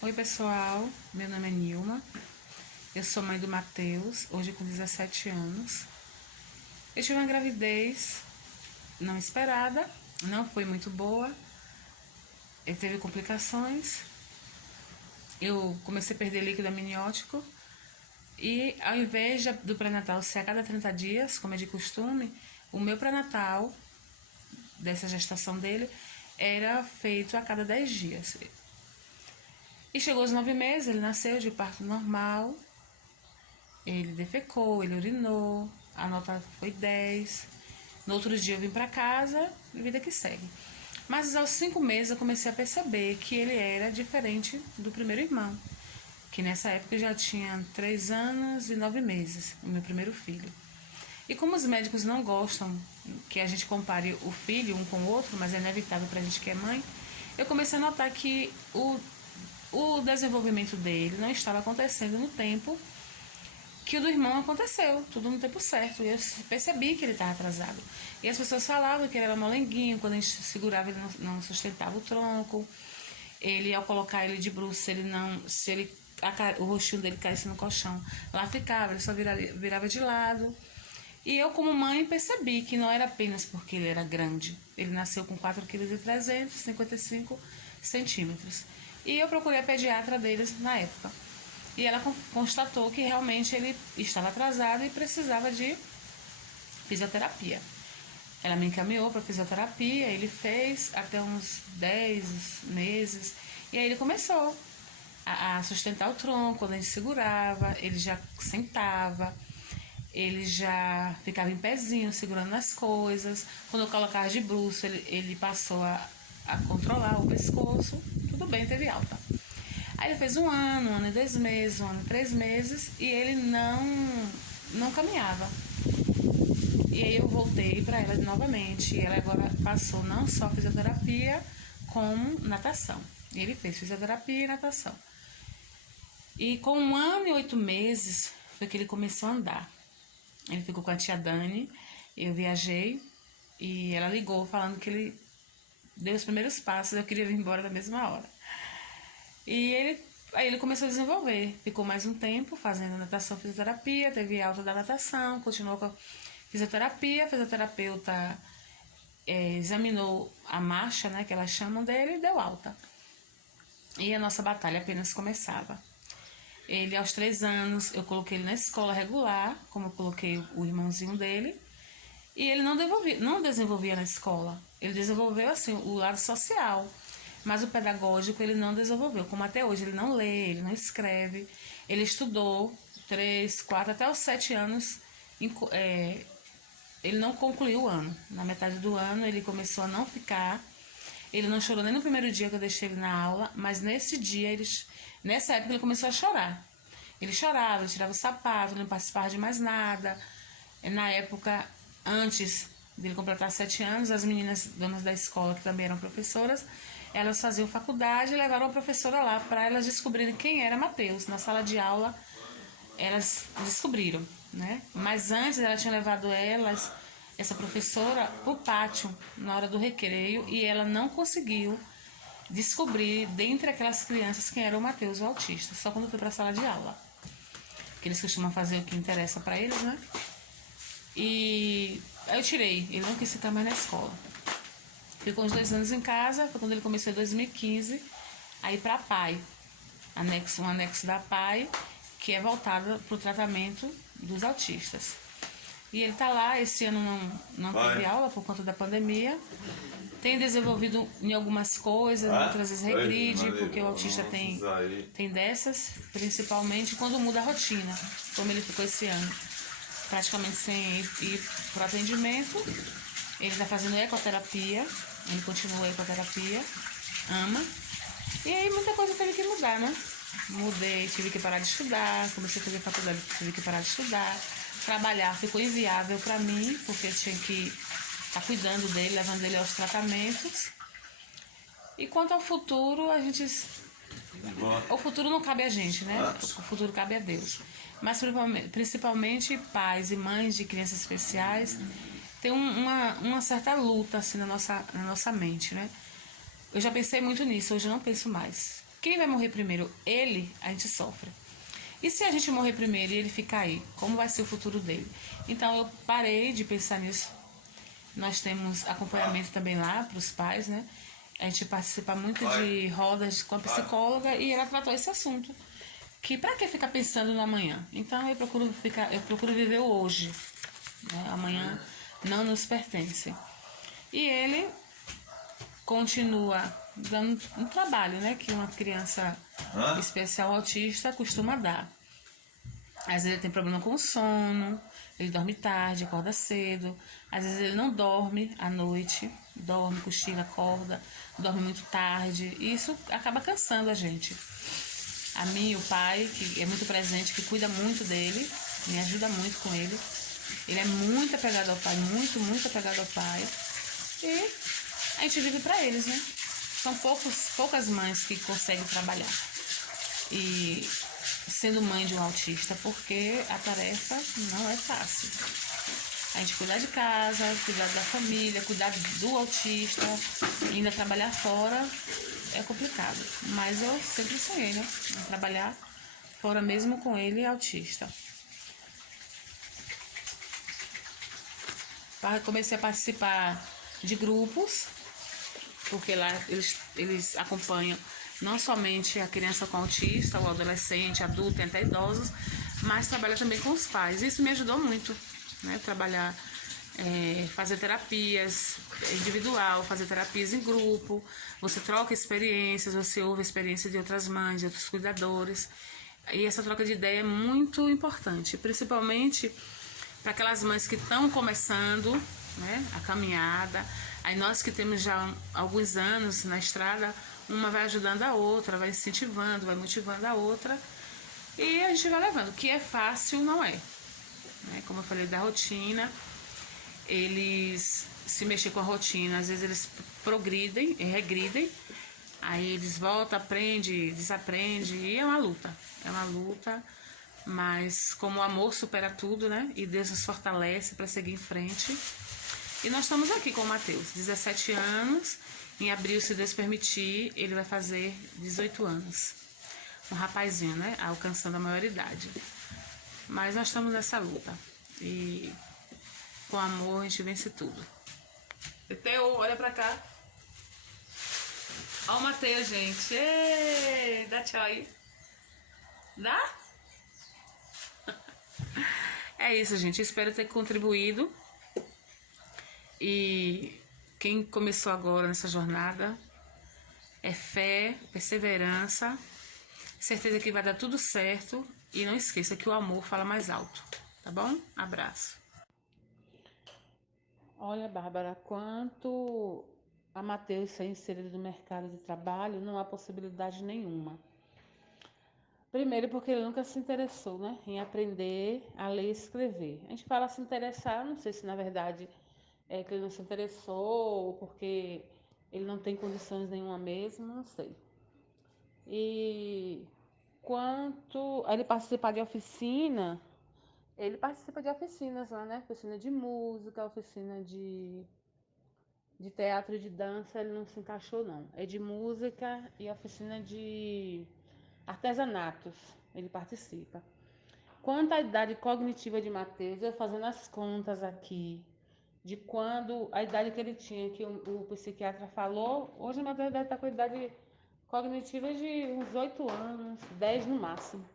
Oi pessoal, meu nome é Nilma, eu sou mãe do Matheus, hoje com 17 anos. Eu tive uma gravidez não esperada, não foi muito boa, ele teve complicações, eu comecei a perder líquido amniótico e ao invés do pré-natal ser a cada 30 dias, como é de costume, o meu pré-natal dessa gestação dele era feito a cada 10 dias. E chegou aos 9 meses, ele nasceu de parto normal. Ele defecou, ele urinou, a nota foi 10. No outro dia eu vim para casa e vida que segue. Mas aos 5 meses eu comecei a perceber que ele era diferente do primeiro irmão, que nessa época já tinha 3 anos e 9 meses, o meu primeiro filho. E como os médicos não gostam que a gente compare o filho um com o outro, mas é inevitável pra gente que é mãe, eu comecei a notar que o desenvolvimento dele não estava acontecendo no tempo que o do irmão aconteceu, tudo no tempo certo. E eu percebi que ele estava atrasado. E as pessoas falavam que ele era molenguinho, quando a gente segurava ele não sustentava o tronco. Ele, ao colocar ele de bruços, o rostinho dele caísse no colchão, lá ficava, ele só virava de lado. E eu, como mãe, percebi que não era apenas porque ele era grande. Ele nasceu com 4,3 kg, 55 centímetros. E eu procurei a pediatra deles na época. E ela constatou que realmente ele estava atrasado e precisava de fisioterapia. Ela me encaminhou para fisioterapia, ele fez até uns 10 meses. E aí ele começou a sustentar o tronco, quando a gente segurava, ele já sentava, ele já ficava em pezinho, segurando as coisas. Quando eu colocava de bruço, ele passou a controlar o pescoço. Tudo bem, teve alta. Aí ele fez 1 ano e 2 meses, 1 ano e 3 meses, e ele não caminhava. E aí eu voltei para ela novamente, e ela agora passou não só fisioterapia, como natação. E ele fez fisioterapia e natação. E com 1 ano e 8 meses foi que ele começou a andar. Ele ficou com a tia Dani, eu viajei, e ela ligou falando que ele deu os primeiros passos, eu queria vir embora da mesma hora. E aí ele começou a desenvolver, ficou mais um tempo fazendo natação, fisioterapia, teve alta da natação, continuou com a fisioterapia, a fisioterapeuta examinou a marcha, né, que elas chamam dele, e deu alta. E a nossa batalha apenas começava. Ele, aos 3 anos, eu coloquei ele na escola regular, como eu coloquei o irmãozinho dele, e ele não desenvolvia na escola. Ele desenvolveu, assim, o lado social, mas o pedagógico ele não desenvolveu. Como até hoje ele não lê, ele não escreve. Ele estudou 3, 4, até os 7 anos. Ele não concluiu o ano. Na metade do ano ele começou a não ficar. Ele não chorou nem no primeiro dia que eu deixei ele na aula, mas nessa época ele começou a chorar. Ele chorava, ele tirava o sapato, não participava de mais nada. Na época, antes dele completar 7 anos, as meninas donas da escola, que também eram professoras, elas faziam faculdade e levaram a professora lá para elas descobrirem quem era Matheus. Na sala de aula, elas descobriram, né? Mas antes ela tinha levado essa professora, pro pátio na hora do recreio, e ela não conseguiu descobrir dentre aquelas crianças quem era o Matheus, o autista, só quando foi para a sala de aula. Que eles costumam fazer o que interessa para eles, né? E aí eu tirei, ele não quis ficar mais na escola. Ficou uns 2 anos em casa, foi quando ele começou em 2015 a ir para a PAI, um anexo da PAI, que é voltado para o tratamento dos autistas. E ele tá lá, esse ano não teve aula por conta da pandemia. Tem desenvolvido em algumas coisas, outras vezes regride, porque o autista tem dessas, principalmente quando muda a rotina, como ele ficou esse ano, praticamente sem ir para o atendimento. Ele está fazendo ecoterapia, ele continua a ecoterapia, ama. E aí muita coisa teve que mudar, né? Mudei, tive que parar de estudar, comecei a fazer faculdade, tive que parar de estudar. Trabalhar ficou inviável para mim, porque eu tinha que estar cuidando dele, levando ele aos tratamentos. E quanto ao futuro, o futuro não cabe a gente, né? O futuro cabe a Deus. Mas principalmente pais e mães de crianças especiais tem uma certa luta assim na nossa mente, né? Eu já pensei muito nisso, hoje eu não penso mais. Quem vai morrer primeiro? Ele, a gente sofre. E se a gente morrer primeiro e ele ficar aí? Como vai ser o futuro dele? Então eu parei de pensar nisso. Nós temos acompanhamento também lá para os pais, né? A gente participa muito de rodas com a psicóloga e ela tratou esse assunto. Que para que ficar pensando no amanhã? Então eu procuro viver o hoje, né? Amanhã não nos pertence. E ele continua dando um trabalho, né, que uma criança especial autista costuma dar. Às vezes ele tem problema com o sono, ele dorme tarde, acorda cedo. Às vezes ele não dorme à noite, dorme, cochila, acorda, dorme muito tarde. E isso acaba cansando a gente. A mim, o pai, que é muito presente, que cuida muito dele, me ajuda muito com ele. Ele é muito apegado ao pai, muito apegado ao pai. E a gente vive para eles, né? São poucas mães que conseguem trabalhar. E sendo mãe de um autista, porque a tarefa não é fácil. A gente cuidar de casa, cuidar da família, cuidar do autista, ainda trabalhar fora é complicado. Mas eu sempre sonhei, né? Em trabalhar fora mesmo com ele autista. Comecei a participar de grupos, porque lá eles acompanham não somente a criança com autista, o adolescente, adulto e até idosos, mas trabalha também com os pais. Isso me ajudou muito, né? Trabalhar, fazer terapias individual, fazer terapias em grupo. Você troca experiências, você ouve a experiência de outras mães, de outros cuidadores. E essa troca de ideia é muito importante, principalmente para aquelas mães que estão começando, né, a caminhada. Aí nós que temos já alguns anos na estrada, uma vai ajudando a outra, vai incentivando, vai motivando a outra. E a gente vai levando. O que é fácil não é. Né? Como eu falei da rotina, eles se mexem com a rotina, às vezes eles progridem, regridem, aí eles voltam, aprendem, desaprendem, e é uma luta. É uma luta, mas como o amor supera tudo, né? E Deus nos fortalece para seguir em frente. E nós estamos aqui com o Matheus, 17 anos. Em abril, se Deus permitir, ele vai fazer 18 anos. Um rapazinho, né? Alcançando a maioridade. Mas nós estamos nessa luta. E com amor a gente vence tudo. Teteu, olha pra cá. Ó o Matheus, gente. Ei, dá tchau aí. Dá? É isso, gente. Espero ter contribuído. E quem começou agora nessa jornada é fé, perseverança, certeza que vai dar tudo certo. E não esqueça que o amor fala mais alto. Tá bom? Abraço. Olha, Bárbara, quanto a Matheus ser inserido no mercado de trabalho, não há possibilidade nenhuma. Primeiro porque ele nunca se interessou, né, em aprender a ler e escrever. A gente fala se interessar, não sei se na verdade é que ele não se interessou ou porque ele não tem condições nenhuma mesmo, não sei. E quanto a ele participar de oficina, ele participa de oficinas lá, né? Oficina de música, oficina de teatro e de dança, ele não se encaixou, não. É de música e oficina de artesanatos, ele participa. Quanto à idade cognitiva de Matheus, eu fazendo as contas aqui, de quando a idade que ele tinha, que o psiquiatra falou, hoje o Matheus deve estar com a idade cognitiva de uns 8 anos, 10 no máximo.